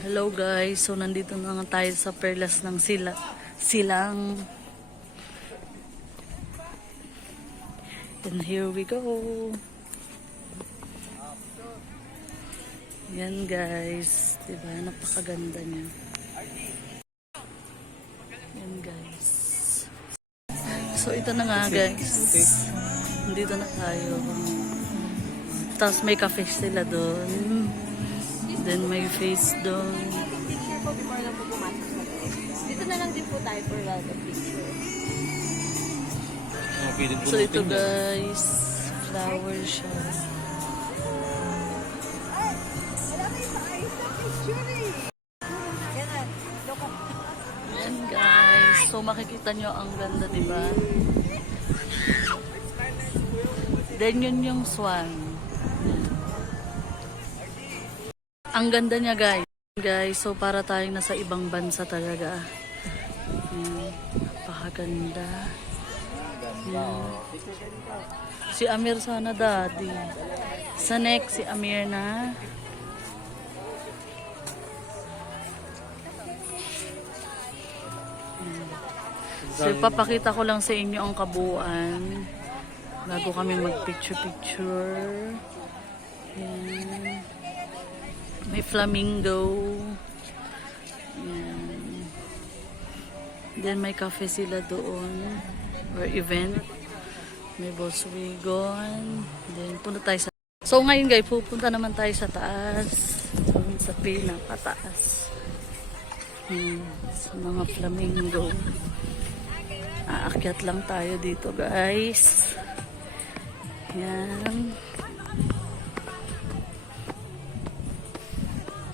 Hello guys, so nandito na nga tayo sa Perlas ng Silang. And here we go. Yan guys, diba? Napakaganda niya. Yan guys. So ito na nga guys. Nandito na tayo. Tapos may cafe sila doon. Then may face doon. Picture po before lang po pumasok sa loob. Dito na lang din po tayo for welcome picture. So ito guys, flower siya. Yan guys, so makikita nyo ang ganda, diba? Then yun yung swan. Ang ganda niya guys. So para tayong nasa ibang bansa talaga. Napakaganda. Si Amir sana daddy. Sa next si Amir na. So ipapakita ko lang sa inyo ang kabuuan bago kami mag picture. Yan. May flamingo. Yan. Then may cafe sila doon. Or event. May Volkswagen. Then punta tayo sa... So ngayon guys, pupunta naman tayo sa taas. Sa pinakataas. Sa mga flamingo. Aakyat lang tayo dito guys. Yan.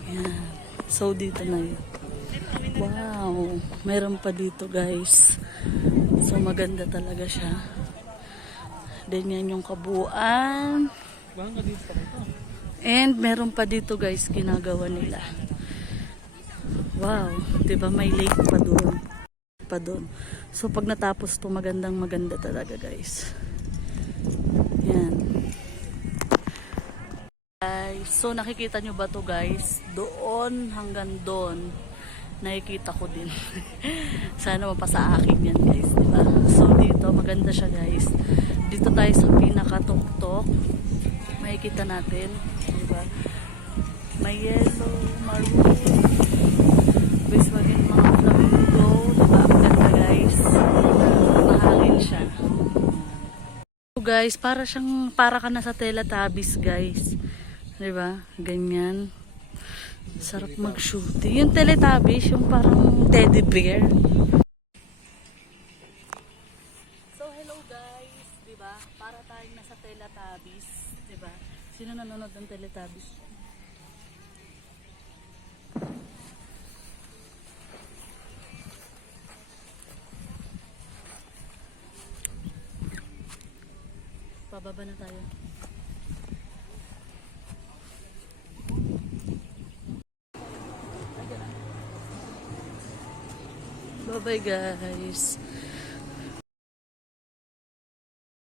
Yan. So dito na yun. Wow. Meron pa dito guys. So maganda talaga siya. Then yan yung kabuuan. And meron pa dito guys ginagawa nila. Wow. Diba may lake pa doon. So pag natapos to maganda talaga guys. Yan. So nakikita nyo ba to guys? Doon hanggang doon nakikita ko din. Sana mapasa akin yan guys, diba? So dito maganda siya guys. Dito tayo sa pinakatuktok. Makikita natin, diba? May yellow, maroon. Base maging mga flamingo, diba? Ang ganda guys. Mahangin siya. So guys, para ka na sa Teletubbies guys. Diba? Ganyan. Sarap mag-shooting. Yung Teletubbies, yung parang teddy bear. So, hello guys. Diba? Para tayong nasa Teletubbies. Diba? Sino nanonood ng Teletubbies? Pababa na tayo. Bye-bye guys.